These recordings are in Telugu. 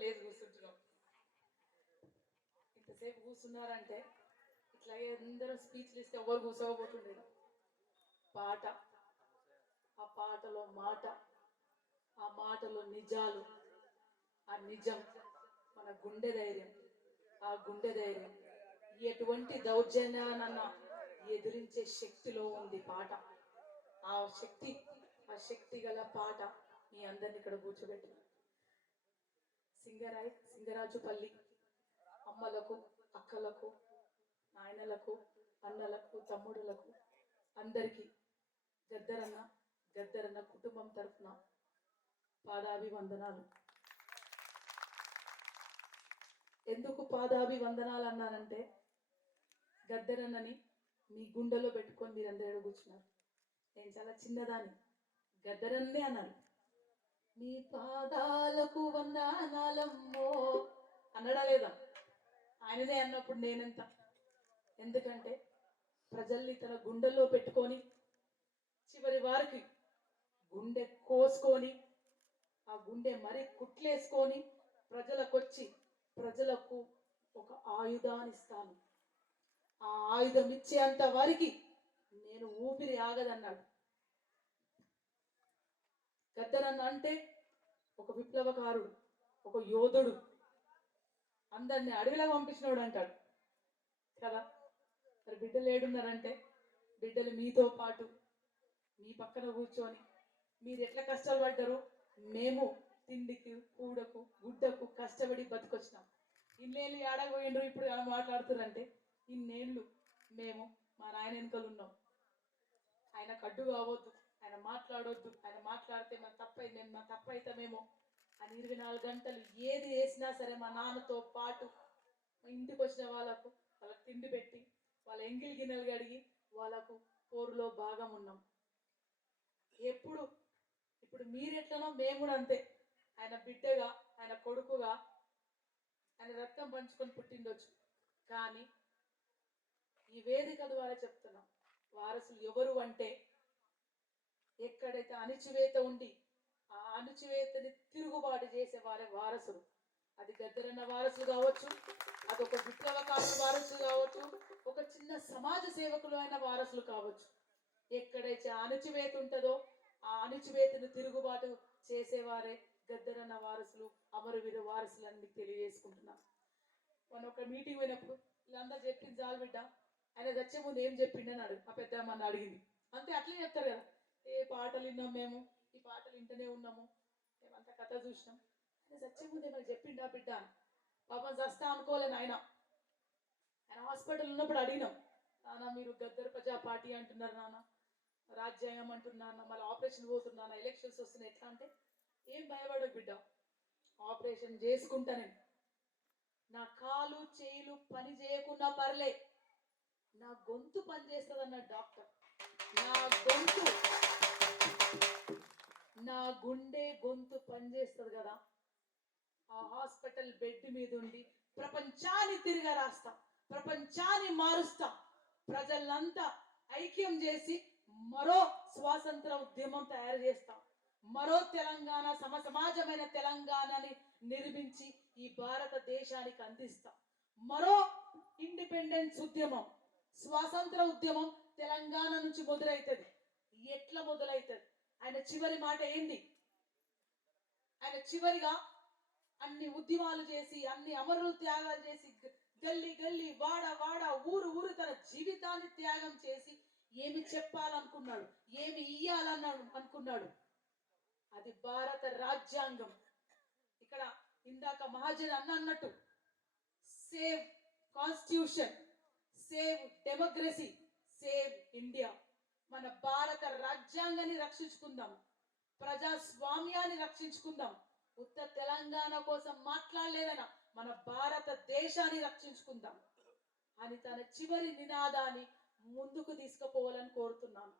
లేచి కూర్చుంటున్నాం. ఇంతసేపు కూర్చున్నారంటే ఇట్లాగే అందరూ స్పీచ్లు ఇస్తే ఎవరు కూర్చోకపోతుండేది. పాట, ఆ పాటలో మాట, ఆ మాటలో నిజాలు, ఆ నిజం మన గుండె ధైర్యం. ఆ గుండె ధైర్యం ఎటువంటి దౌర్జన్యానన్నా ఎదిరించే శక్తిలో ఉంది పాట. ఆ శక్తి గల పాట మీ అందరిని ఇక్కడ కూర్చోబెట్టి సింగరాజుపల్లి అమ్మలకు, అక్కలకు, నాయనలకు, అన్నలకు, తమ్ముడులకు అందరికీ గద్దరన్న కుటుంబం తరఫున పాదాభివందనాలు. ఎందుకు పాదాభివందనాలు అన్నానంటే గద్దరన్నని మీ గుండెలో పెట్టుకొని మీరందరూ కూర్చున్నారు. నేను చాలా చిన్నదాన్ని, గద్దరన్నే అన్నాడు. మీ పాదాలకు వందనాలమ్మో అన్నడా లేదా? ఆయననే అన్నప్పుడు నేనెంత. ఎందుకంటే ప్రజల్ని తన గుండెల్లో పెట్టుకొని చివరి వారికి గుండె కోసుకొని ఆ గుండె మరి కుట్లేసుకొని ప్రజలకు ఒక ఆయుధాన్ని ఇస్తాను, ఆ ఆయుధం ఇచ్చేంత వారికి నేను ఊపిరి ఆగదన్నాడు. గద్దరన్న అంటే ఒక విప్లవకారుడు, ఒక యోధుడు, అందరిని అడవిలా పంపించినోడు అంటాడు కదా. మరి బిడ్డలు ఏడున్నారంటే బిడ్డలు మీతో పాటు మీ పక్కన కూర్చొని మీరు ఎట్లా కష్టాలు పడ్డారు, మేము తిండికి, కూడకు, గుడ్డకు కష్టపడి బతికొచ్చినాం. ఇన్నేళ్ళు ఏడకపోయిండ్రు ఇప్పుడు మాట్లాడుతారంటే ఇన్నేళ్ళు మేము మా నాయన వెనుకలు ఉన్నాం. ఆయనకు అడ్డు కావద్దు, ఆయన మాట్లాడొద్దు, ఆయన మాట్లాడితే మన తప్పైతామేమో అని 24 గంటలు ఏది వేసినా సరే మా నాన్నతో పాటు ఇంటికి వచ్చిన వాళ్ళకు తిండి పెట్టి వాళ్ళ ఎంగిలి గిన్నెలు కడిగి వాళ్ళకు పోరులో భాగం ఉన్నాం. ఇప్పుడు మీరెట్లనో మేము కూడా అంతే. ఆయన బిడ్డగా, ఆయన కొడుకుగా, ఆయన రక్తం పంచుకొని పుట్టిండొచ్చు, కానీ ఈ వేదిక ద్వారా చెప్తున్నాం, వారసులు ఎవరు అంటే ఎక్కడైతే అణిచివేత ఉండి ఆ అణిచివేతని తిరుగుబాటు చేసే వారే వారసులు. అది గద్దరన్న వారసులు కావచ్చు, అదొక విప్లవకారుల వారసులు కావచ్చు, ఒక చిన్న సమాజ సేవకులు అయిన వారసులు కావచ్చు. ఎక్కడైతే అణిచివేత ఉంటుందో ఆ అణిచివేతను తిరుగుబాటు చేసేవారే గద్దరన్న వారసులు, అమరవీర వారసులు అని మీకు తెలియజేసుకుంటున్నాను. మొన్న ఒక మీటింగ్ పోయినప్పుడు వీళ్ళందరూ చెప్పింది చాలు బిడ్డ, ఆయన చచ్చే ముందు ఏం చెప్పిండని ఆ పెద్దమ్మని అడిగింది. అంతే, అట్లే చెప్తారు కదా. ఏ పాటలు విన్నాం మేము, ఈ పాటలు వింటూనే ఉన్నాము, మేమంతా కథ చూసినాం, ఆయన చచ్చే ముందు ఏమైనా చెప్పిండా బిడ్డ అని. పాపం చస్తా అనుకోలేను. ఆయన హాస్పిటల్ ఉన్నప్పుడు అడిగినాం, నాన్న మీరు గద్దర్ ప్రజా పార్టీ అంటున్నారు నాన్న, రాజ్యాంగం అంటున్నాను, మళ్ళీ ఆపరేషన్ పోతున్నాను, ఎలక్షన్స్ వస్తున్నాయి ఎట్లా అంటే, ఏం భయపడవు బిడ్డ, ఆపరేషన్ చేసుకుంటానే, నా కాలు చేయిలు పని చేయకున్నా పర్లే, నా గొంతు పని చేస్తుంది అన్న డాక్టర్. నా గుండె గొంతు పనిచేస్తుంది కదా, ఆ హాస్పిటల్ బెడ్ మీద ఉండి ప్రపంచాన్ని తిరిగా రాస్తా, ప్రపంచాన్ని మారుస్తా, ప్రజలంతా ఐక్యం చేసి మరో స్వాతంత్ర ఉద్యమం తయారు చేస్తా, మరో తెలంగాణ సమాజమైన తెలంగాణని నిర్మించి ఈ భారతదేశానికి అందిస్తా, మరో ఇండిపెండెన్స్ ఉద్యమం, స్వాతంత్ర ఉద్యమం తెలంగాణ నుంచి మొదలవుతుంది. ఎట్లా మొదలవుతుంది? ఆయన చివరి మాట ఏంది? ఆయన చివరిగా అన్ని ఉద్యమాలు చేసి, అన్ని అమరులు త్యాగాలు చేసి, గల్లీ గల్లీ, వాడ వాడ, ఊరు ఊరు తన జీవితాన్ని త్యాగం చేసి ఏమి చెప్పాలనుకున్నాడు, ఏమి ఇయ్యాలన్నాడు అనుకున్నాడు? అది భారత రాజ్యాంగం. ఇక్కడ ఇందాక మహాజన్ అన్నట్టు save constitution, save democracy, save India. మన భారత రాజ్యాంగాన్ని రక్షించుకుందాం, ప్రజాస్వామ్యాన్ని రక్షించుకుందాం. ఉత్త తెలంగాణ కోసం మాట్లాడలేదన, మన భారతదేశాన్ని రక్షించుకుందాం అని తన చివరి నినాదాన్ని ముందుకు తీసుకుపోవాలని కోరుతున్నాను.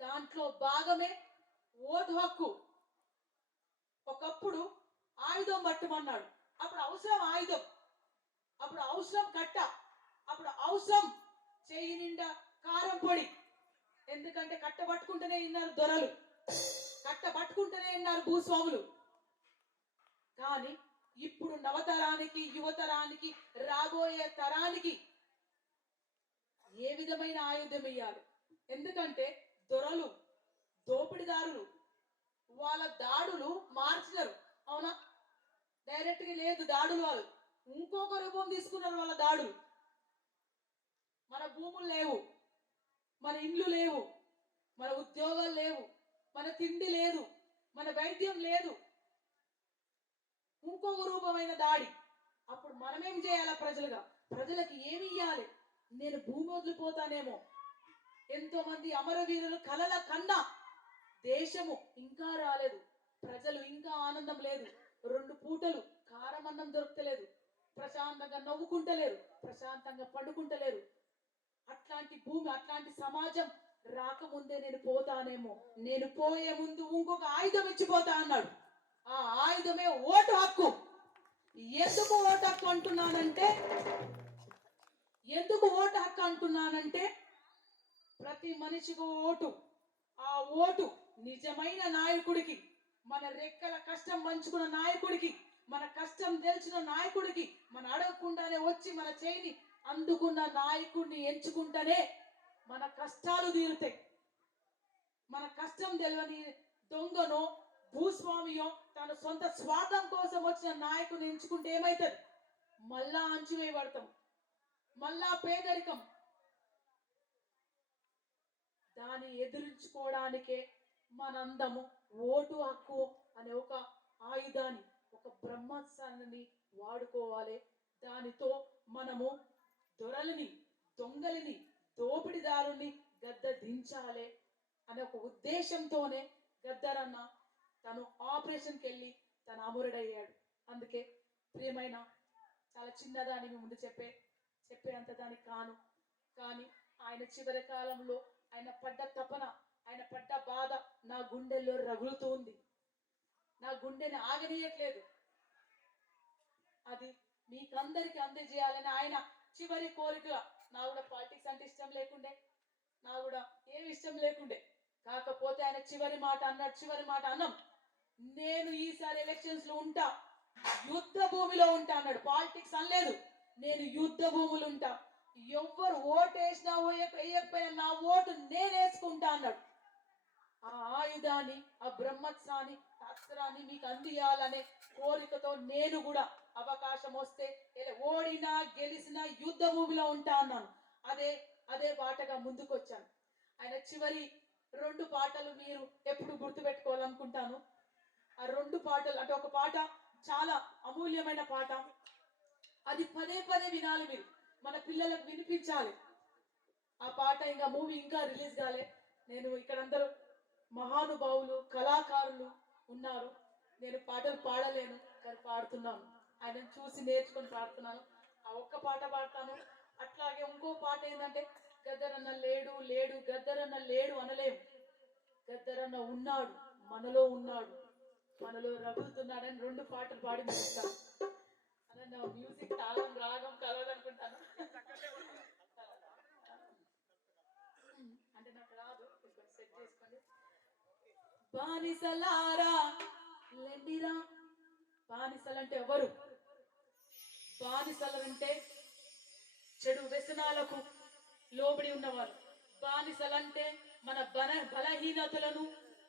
దాంట్లో భాగమే ఓటు హక్కు. ఒకప్పుడు ఆయుధం పట్టమన్నాడు, అప్పుడు అవసరం ఆయుధం, అప్పుడు అవసరం కట్ట, అప్పుడు అవసరం చేయి నిండా కారం పొడి. ఎందుకంటే కట్ట పట్టుకుంటూనే ఉన్నారు దొరలు, కట్ట పట్టుకుంటూనే ఉన్నారు భూస్వాములు. కానీ ఇప్పుడు నవతరానికి యువతరానికి రాబోయే తరానికి ఏ విధమైన ఆయుధం ఇయ్యాలి? ఎందుకంటే దొరలు దోపిడిదారులు వాళ్ళ దాడులు మార్చినారు. అవునా? డైరెక్ట్ గా లేదు దాడులు, వాళ్ళు ఇంకొక రూపం తీసుకున్నారు వాళ్ళ దాడులు. మన భూములు లేవు, మన ఇండ్లు లేవు, మన ఉద్యోగాలు లేవు, మన తిండి లేదు, మన వైద్యం లేదు, ఇంకొక రూపమైన దాడి. అప్పుడు మనమేం చేయాలా? ప్రజలకు ఏమి ఇయ్యాలి? నేను భూమి వదిలిపోతానేమో. ఎంతో మంది అమరవీరులు కలల కన్నా దేశము ఇంకా రాలేదు, ప్రజలు ఇంకా ఆనందం లేదు, 2 పూటలు కారమన్నం దొరకలేదు, ప్రశాంతంగా నవ్వుకుంటలేరు, ప్రశాంతంగా పండుకుంటలేరు. అట్లాంటి భూమి, అట్లాంటి సమాజం రాకముందే నేను పోతానేమో, నేను పోయే ముందు ఇంకొక ఆయుధం ఇచ్చిపోతా అన్నాడు. ఆ ఆయుధమే ఓటు హక్కు. ఎందుకు ఓటు హక్కు అంటున్నానంటే ప్రతి మనిషికి ఓటు. ఆ ఓటు నిజమైన నాయకుడికి, మన రెక్కల కష్టం పంచుకున్న నాయకుడికి, మన కష్టం తెలిసిన నాయకుడికి, మన అడగకుండానే వచ్చి మన చేయిని అందుకున్న నాయకుడిని ఎంచుకుంటేనే మన కష్టాలు తీరుతాయి. మన కష్టం తెలియని దొంగనో భూస్వామియో తన సొంత స్వార్థం కోసం వచ్చిన నాయకుడిని ఎంచుకుంటే ఏమైతుంది? మళ్ళా అంచువేయబడతాం, మళ్ళా పేదరికం. దాన్ని ఎదురించుకోవడానికే మనందము ఓటు హక్కు అనే ఒక ఆయుధాన్ని, ఒక బ్రహ్మాస్త్రాన్ని వాడుకోవాలి. దానితో మనము దొరలని, దొంగలని, దోపిడిదారుని గద్ద దించాలి అనే ఒక ఉద్దేశంతోనే గద్దరన్న తను ఆపరేషన్కి వెళ్ళి తను అమరుడయ్యాడు. అందుకే ప్రియమైన, చాలా చిన్నదాని మీ ముందు చెప్పేంత దానికి కాను. కానీ ఆయన చివరి కాలంలో ఆయన పడ్డ తపన, ఆయన పడ్డ బాధ నా గుండెల్లో రగులుతుంది, నా గుండెని ఆగనీయట్లేదు. అది మీకందరికి అందజేయాలని ఆయన చివరి కోరిక. నా కూడా పాలిటిక్స్ అంటే ఇష్టం లేకుండే, నా కూడా ఏమి ఇష్టం లేకుండే. కాకపోతే ఆయన చివరి మాట అన్నాం, నేను ఈసారి ఎలక్షన్స్ లో ఉంటా, యుద్ధ భూమిలో ఉంటా అన్నాడు. పాలిటిక్స్ అనలేదు, నేను యుద్ధ భూములు ఉంటా, ఎవ్వరు ఓటు వేసినా వేయకపోయినా నా ఓటు నేను వేసుకుంటా అన్నాడు. ఆ ఆయుధాన్ని, ఆ బ్రహ్మస్త్రాన్ని, అస్త్రాన్ని మీకు అందియాలనే కోరికతో నేను కూడా అవకాశం వస్తే ఓడినా గెలిచినా యుద్ధ భూమిలో ఉంటా అన్నాను. అదే బాటగా ముందుకు వచ్చాను. ఆయన చివరి 2 పాటలు మీరు ఎప్పుడు గుర్తుపెట్టుకోవాలనుకుంటాను. ఆ 2 పాటలు అంటే, ఒక పాట చాలా అమూల్యమైన పాట, అది పదే వినాలి మీరు, మన పిల్లలకు వినిపించాలి. ఆ పాట ఇంకా మూవీ ఇంకా రిలీజ్ కాలే. నేను ఇక్కడ అందరూ మహానుభావులు, కళాకారులు ఉన్నారు, నేను పాటలు పాడలేను కానీ పాడుతున్నాను. ఆయనను చూసి నేర్చుకొని పాడుతున్నాను. ఆ ఒక్క పాట పాడతాను. అట్లాగే ఇంకో పాట ఏంటంటే, గద్దరన్న లేడు గద్దరన్న లేడు అనలేము, గద్దరన్న ఉన్నాడు, మనలో ఉన్నాడు, మనలో రగులుతున్నాడని 2 పాటలు పాడి ముగిస్తాను. అలా నా మ్యూజిక్ తాళం రాగం కలవాలనుకుంటాను అంటే నాకు రాదు, సెట్ చేసుకోండి. బానిసలారా లెండిరా. బానిసలంటే ఎవరు? బానిసలంటే చెడు వ్యసనాలకు లోబడి ఉన్నవాళ్ళు. బానిసలంటే మన బలహీనతలను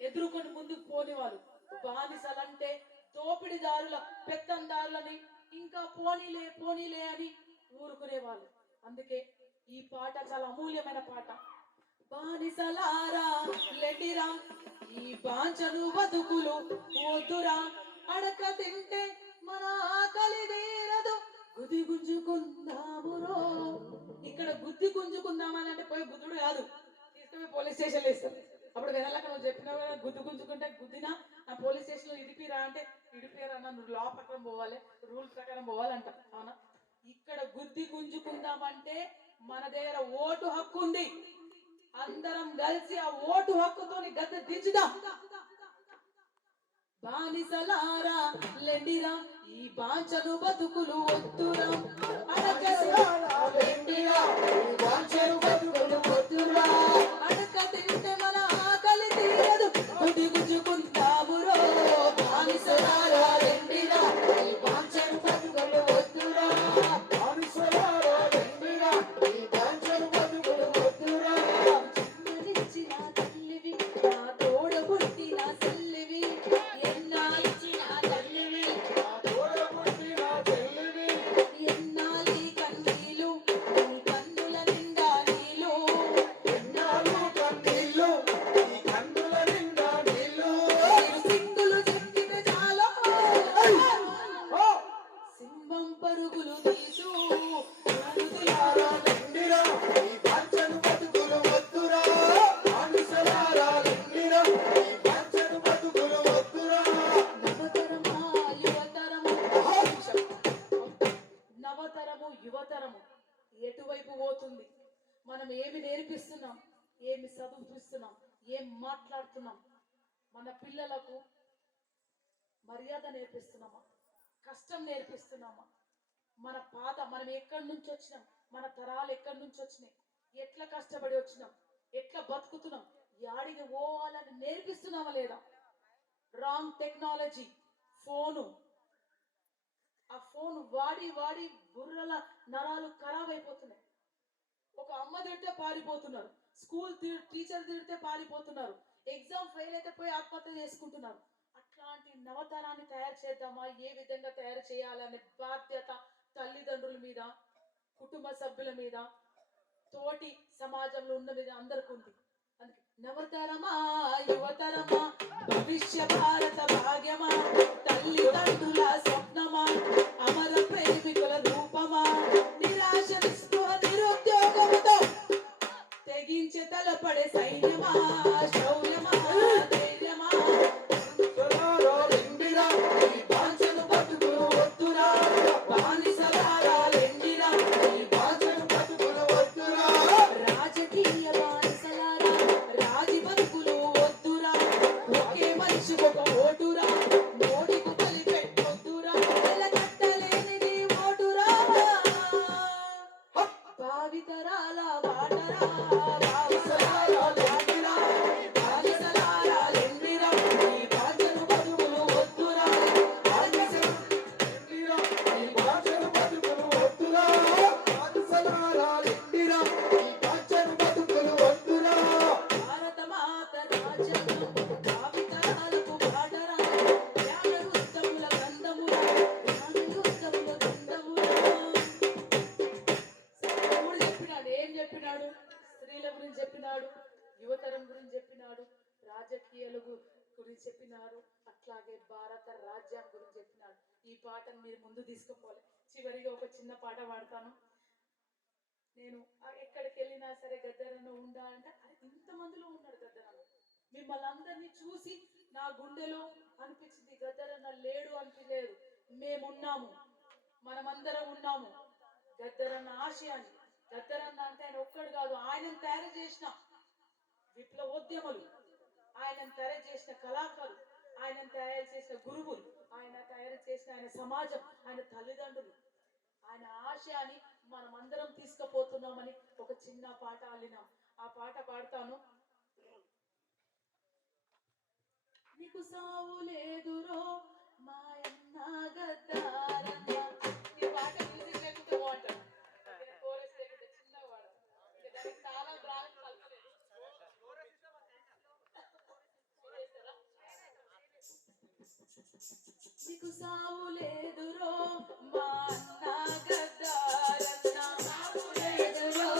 ఎదుర్కొని ముందుకు పోనివాళ్ళు. బానిసలంటే దోపిడిదారుల, పెత్తందారులని ఇంకా పోనీలే అని ఊరుకునేవాళ్ళు. అందుకే ఈ పాట చాలా అమూల్యమైన పాట. బానిసలారా లెండిరా, ఈ బాంచలు బతుకులు వద్దురా, అడక తింటే మన ఆకలి తీరదు, గుది గుంజుకుందామురో. ఇక్కడ గుద్ది గుంజుకుందామని పోయి గుద్దుడు కాదు, తీసుకుపోయి పోలీస్ స్టేషన్ వేస్తారు. అప్పుడు వెనక నువ్వు చెప్పినావు కదా, గుద్దు గుంజుకుంటే గుద్దినా నా పోలీస్ స్టేషన్ లో ఇడిపిరా అంటే ఇడిపిరన్నా, నువ్వు లా ప్రకారం పోవాలి, రూల్ ప్రకారం పోవాలంట. అవునా? ఇక్కడ గుద్ది గుంజుకుందామంటే మన దగ్గర ఓటు హక్కు ఉంది. అందరం కలిసి ఆ ఓటు హక్కుతోని గద్ద దించుదాం. బానిసలారా లెండిరా, ఈ బాంచలు బతుకులు వద్దురా, అడక తింటే మన ఆకలి తీరదు, గుడి గుంజుకుంటామురో. బానిసలారా లెండిరా, ఈ బాంచ ఎటువైపు పోతుంది, మనం ఏమి నేర్పిస్తున్నాం, ఏమి చదివిస్తున్నాం, ఏం మాట్లాడుతున్నాం, మన పిల్లలకు మర్యాద నేర్పిస్తున్నామా, కష్టం నేర్పిస్తున్నామా, మనం ఎక్కడి నుంచి వచ్చినాం, మన తరాలు ఎక్కడి నుంచి వచ్చినాయి, ఎట్లా కష్టపడి వచ్చినాం, ఎట్లా బతుకుతున్నాం, యాడికి పోవాలని నేర్పిస్తున్నామా లేదా? రాంగ్ టెక్నాలజీ, ఫోను, ఆ ఫోన్ వాడి వాడి బుర్రల నరాలు ఖరాబ్ అయిపోతున్నాయి. ఒక అమ్మ తిడితే పారిపోతున్నారు, స్కూల్ టీచర్ తిడితే పారిపోతున్నారు, ఎగ్జామ్ ఫెయిల్ అయితే పోయి ఆత్మహత్య చేసుకుంటున్నారు. అట్లాంటి నవతరాన్ని తయారు చేద్దామా? ఏ విధంగా తయారు చేయాలనే బాధ్యత తల్లిదండ్రుల మీద, కుటుంబ సభ్యుల మీద, తోటి సమాజంలో ఉన్న మీద అందరికి ఉంది. అందుకే నవతరమా యువతరమా భవిష్య భారత భాగ్యమా, తల్లిదండ్రుల స్వప్నమా, అమర ప్రేమికుల రూపమా, నిరాశ నిరుద్యోగముతో తెగించే తలపడే సైన్యమా, శౌర్యమా, ధైర్యమా, బాంచను బతుకులు వద్దురా, బానిసలారా లెండిరా, రాజకీయ బానిసలారా, రాజి బతుకులు వద్దురా, ఒకే మనిషి ఒక ఓటురా, మోడీకు బలి పెట్టొద్దురా, కట్టలేనిది ఓటురా, భావితరాల బాటరా, యువతరం గురించి చెప్పినాడు, రాజకీయాల గురించి చెప్పినారు, అట్లాగే భారత రాజ్యం గురించి చెప్పినాడు. ఈ పాటను మీరు ముందు తీసుకుపోలే. చివరిగా ఒక చిన్న పాట పాడతాను. నేను ఎక్కడికి వెళ్ళినా సరే గద్దరన్న ఉండా అంటే, అరే ఇంతమందిలో ఉన్నాడు గద్దరన్న. మిమ్మల్ని అందరినీ చూసి నా గుండెలో అనిపించింది, గద్దరన్న లేడు అనిపించలేదు. మేమున్నాము, మనమందరం ఉన్నాము. గద్దరన్న ఆశయాన్ని, గద్దరన్న అంటే ఆయన ఒక్కడు కాదు, ఆయనను తయారు చేసిన విప్లవోద్యములు, ఆయనను తయారు చేసిన కళాకారులు, ఆయనను తయారు చేసిన గురువులు, ఆయన తయారు చేసిన ఆయన సమాజం, ఆయన తల్లిదండ్రులు, ఆయన ఆశయాన్ని మనమందరం తీసుకుపోతున్నామని ఒక చిన్న పాట అల్లినాం. ఆ పాట పాడతాను. నీకు సావు లేదురో మాయన్న గద్దారన్న. ఈ పాట మ్యూజిక్ లేకుంటే బాగుంటాడు, కోరస్ లేకుంటే చిన్నగా పాడతాను. దానికి చాలా బ్రాండ్ కలపలేదు. నీకు సావు లేదురో మా అన్న గద్దారన్న, సావు లేదురో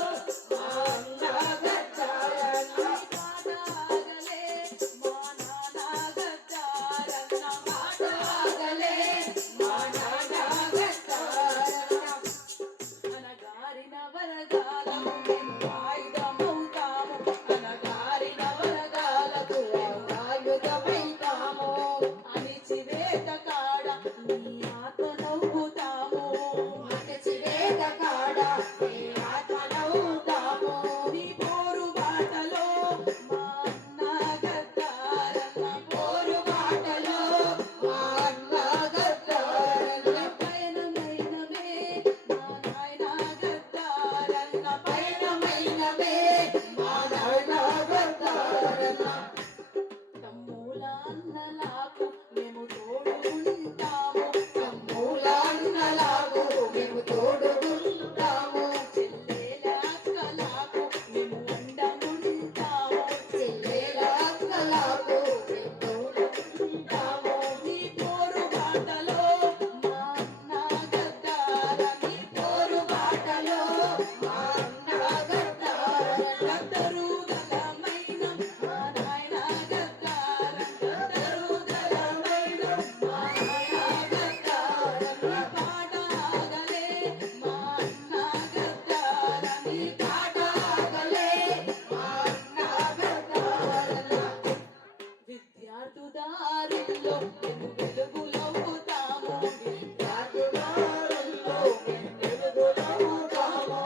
మా అన్న గద్దారన్న, పాట ఆగలే మా నాన్న గద్దారన్న, పాట ఆగలే మా నాన్న గద్దారన్న, అనగారిన వరగాలకు మేము ఆయుధమవుతాము, అనగారిన వరగాలకు మేము ఆయుధమవుతాము, అణిచివేత కాడ నీ ఆత్మ నవ్వుతాము, అణిచివేత కాడ నీ ఆత్మ నవ్వుతాము, నీ పోరు బాటలో మా అన్న గద్దారన్న, పోరు బాటలో మా అన్న గద్దారన్న, పయనమైనవే మా నాయన గద్దారన్న, పయనమైనవే మా నాయన గద్దారన్న, తమ్ముల అన్నలాకు మేము తోడుకుంటాము, తమ్ముల అన్నలాకు మేము తోడుకుంటాము, చెల్లెల అక్కలాకు మేము అండముంటాము, చెల్లెల అక్కలాకు మేము తోడుకుంటాము, నీ పోరు బాటలో మా అన్న గద్దార, నీ పోరు బాటలో మా అన్న గద్దార, గద్దరు గలమైన మా నాయన గద్దార, గద్దరు గలమైన మా నాయన గద్దార, నీ పాట ఆగలే మా అన్న గద్దార, నీ పాట ఆగలే మా అన్న గద్దార, విద్యార్థు దారుల్లో మేము వెలుగులవుతాము, విద్యార్థు దారుల్లో మేము వెలుగులవుతాము,